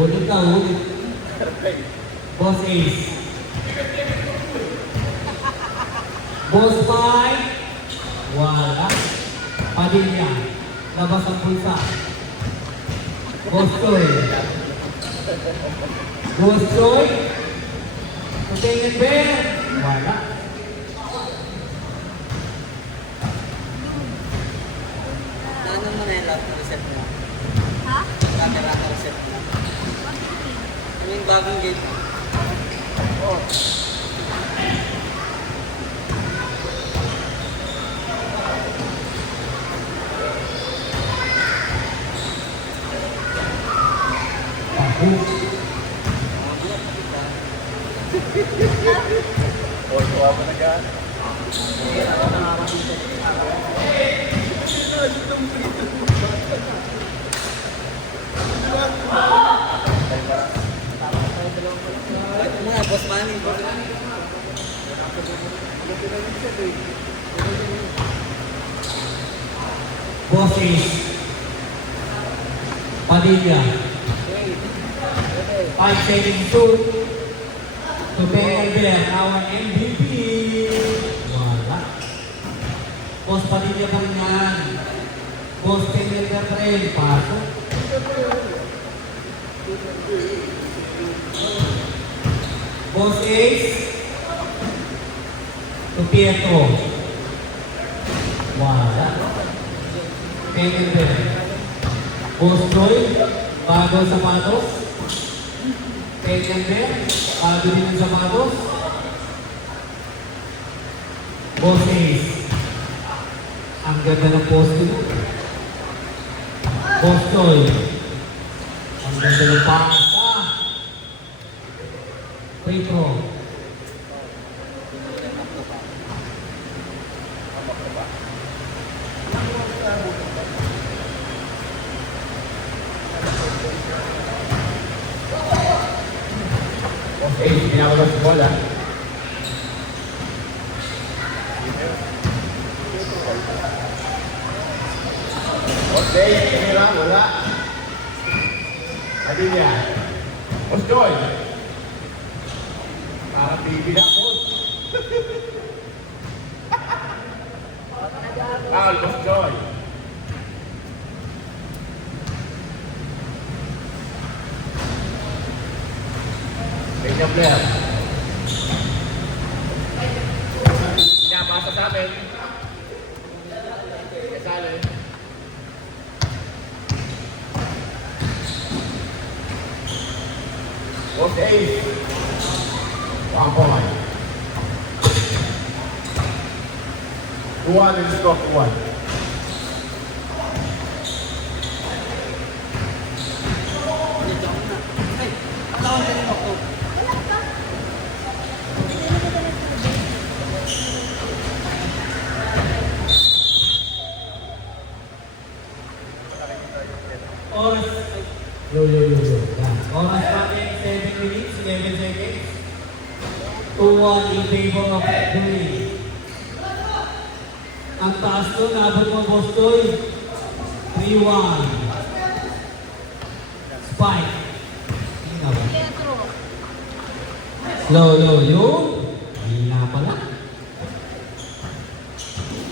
Ulit na ulit. Boss Ace. Boss Mike. Wala. Padilla. Labas ang pulsa. Boss Joy. Boss Joy. Tutingin Ben. Wala. Ano mo na yung last na reset mo? Ha? Camera na reset mo. Yung bagong gate. Oh. Oy, kuha mo na yan. Ito mga boss money. Boss Ace. Padilla. 5 seconds shoot. To Ben, our MVP. Wala. Boss Padilla pa rin yan. Boss Tenelber pa rin. Pasok. Boss Ace. To Pietro. Wala. Tenelber. Boss Joy. Bago sapatos. Tenelber. Bago din yung sapatos. Boss Ace. Ang ganda ng post nila. Boss Joy. Ang ganda ng pasta. Free throw. Okay, pinapalap sa bola. Okay, kamera, wala. Padilla. Boss Joy. Parang baby na, boss. Foul, Boss Joy. Kanya player. Pinapasa sa amin. Kasali. Okay. 1 point. 1 and stroke 1. Dito ako na. Ay, tawag ka rin ako. Oras. Yo. Yan. Oras pa rin 7 minutes, 11 seconds. 2-1 in favor of Dewey. Ang taas to, nabot mo, Boss Joy. 3-1. Spike. Hindi nga ba? Pietro. Yo. Hila pala.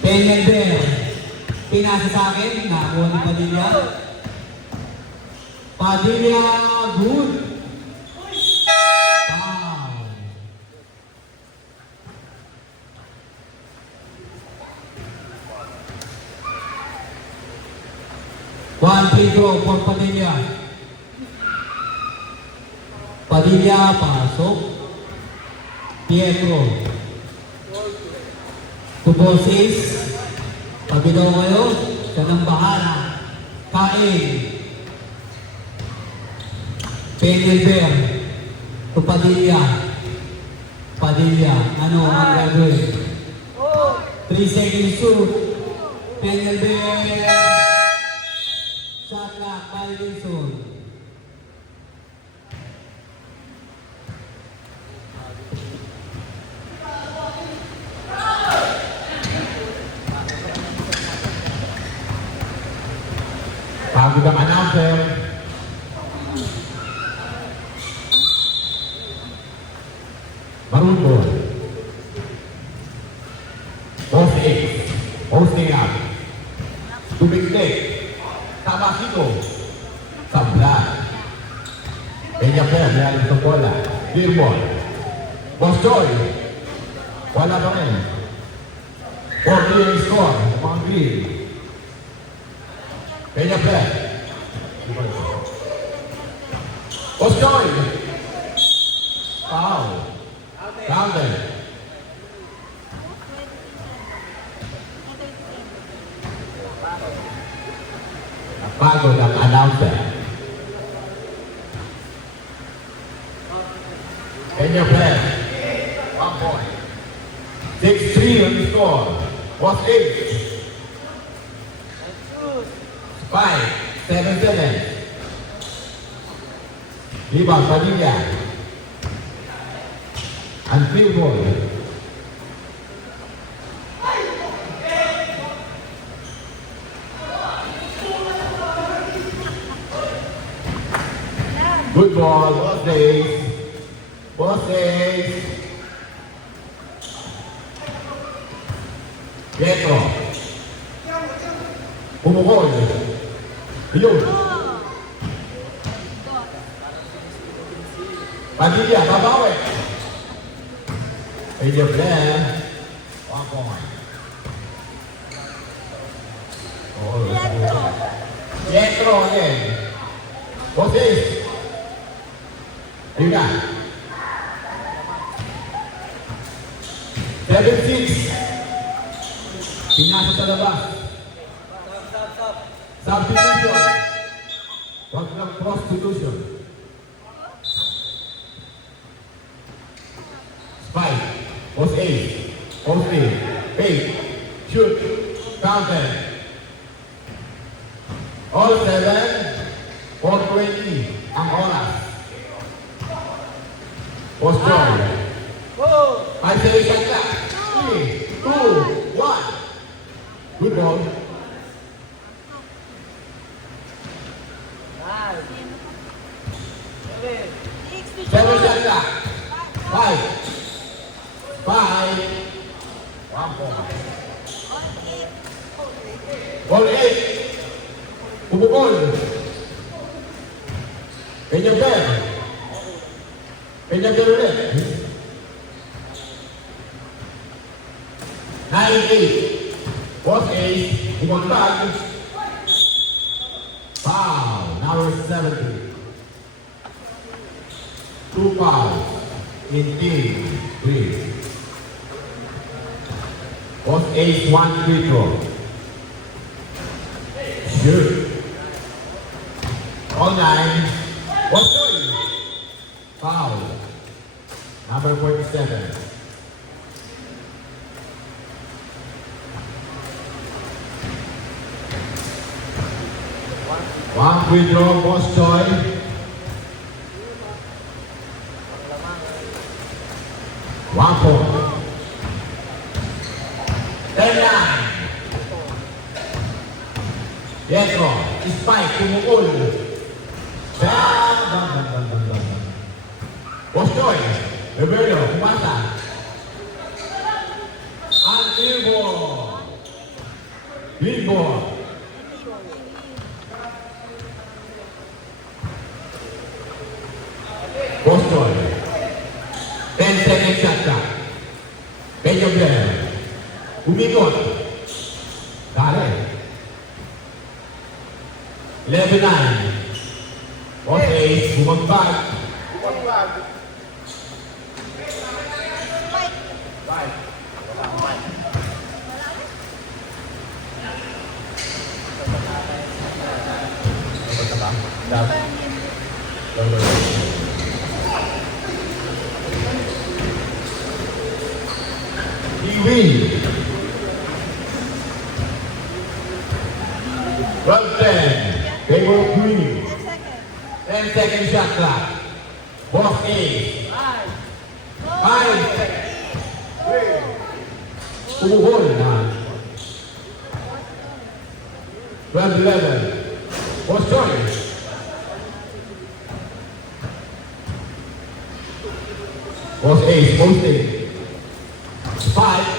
Tenelber. Pinasa sa akin. Nakuha ni Padilla. Padilla, good. Foul. One free throw for Padilla. Padilla, pasok. Pietro. To bosses. Pag daw kayo, siya ng bahala. Kain. Tenelber. To Padilla. Padilla. Ano ang gagawin? 3 seconds shoot. Tenelber. Bago ng announcer. Maroon ball. Post 8. Posting up. Tumiglig. Tamasito. Sablan. Peña Fer, meron sa bola. Clear ball. Boss Joy. Wala pa rin. 4-3 score. Mga green. Peña Fer. Boss Joy. Foul. Counter. Napagod ang announcer. Peña Fer. 1 point. 6-3 on the score. Was 8. 5. 7-7. Rebound Padilla. And field goal. Good ball. Boss days. Boss days. Pietro. Pumukol. Yun. Padilla, babawi. Peña Fer. 1 point. Pietro again. Boss days. Ayun na. 7-6. Pinasa sa labas. Substitution. Huwag ng prostitution. Spike. Post 8. Post 3. Fake. Shoot. Counter. All 7. 4:20 ang oras. Post Joy. 5 seconds shot clock. 3, 2, 1. Good ball. Seven shot clock. 5. 1 point. Ball 8. Pumukol. Peña Fer. Peña Fer ulit. 9-8. Was 8. Bumagtag. Foul. Number 70. 2 fouls in team 3. Was 8, 1 free throw. Shoot. All 9. Was 3. Foul. Number 47. One free throw, Boss Joy. One point. 10-9. Pietro, Spike, pumukul. Boss Joy, Roberto, pumasa. And clear ball. Clear ball. Boss Joy. 10 seconds shot clock. Peña Fer. Umikot. Dali. 11-9. Boss 8. Bumagbag. He wins. 12-10. Table Queen. 10 second shot clock. Boss 8. 5. Umuhol na. 12-11. Boss Joy. Boss Ace, posting. Spike.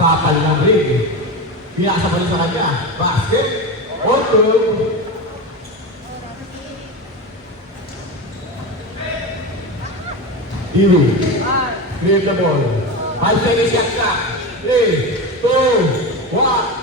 Kapal ng rig. Pinasa pa rin sa kanya. Basket. Auto. Iru. Clear the ball. 5 seconds shot clock. 3, 2, 1.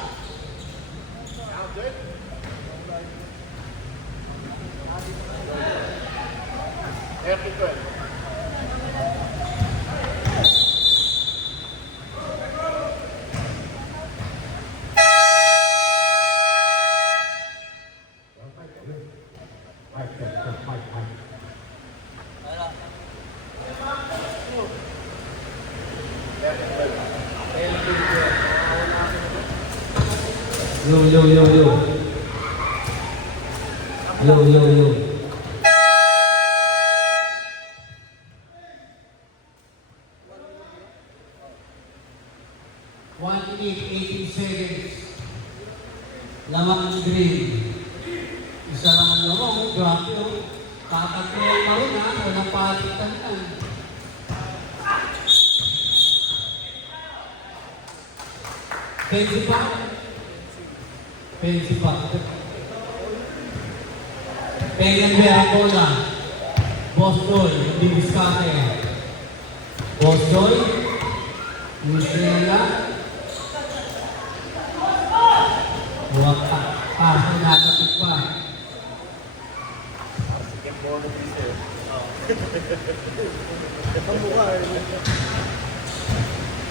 Yo. Yo. 1 minute, 18 seconds. Lamang ng green. Isa lang ang lamang, grabe oh. Tatatlo pa rin ha, walang patitan yan. Pensi pa. Pengen Vera bola. Boss Joy, hindi biskate. Boss Joy. Musela. Huwag pa. Nakatapit pa.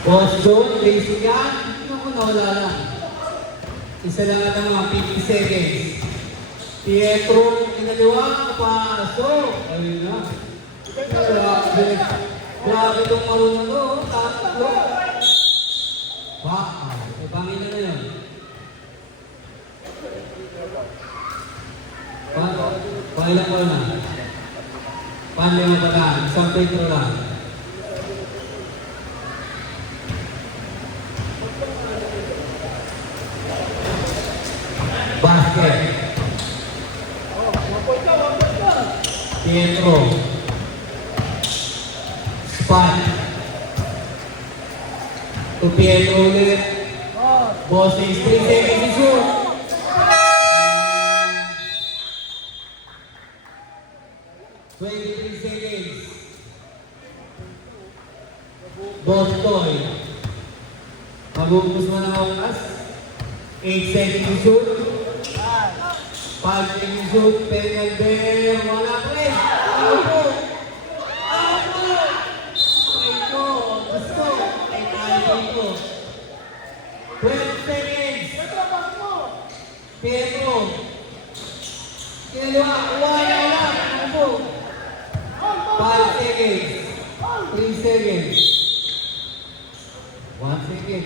Boss Joy, basic yan. Naku, nawala lang. Isa lang at mga 50 seconds. Pietro, inaliwa, pasok. Ayun na. Grabe itong marunong to. Tatlo. Pangina na yun. Pailang ko na. Panlima pa lang. Isang Pedro lang. Basket. Pietro. Spot. To Pietro ulit. Boss is 3 seconds to shoot. Boss Toy. Magbubus mo ng oras. 8 seconds to shoot. 5 seconds to shoot. Pengal there. Wala pa rin. Ako! Gusto. Ay tayo ko. 12 seconds. Pedro. Kinalawa. Wala lang. Ako. 5 seconds. 3 seconds. 1 second.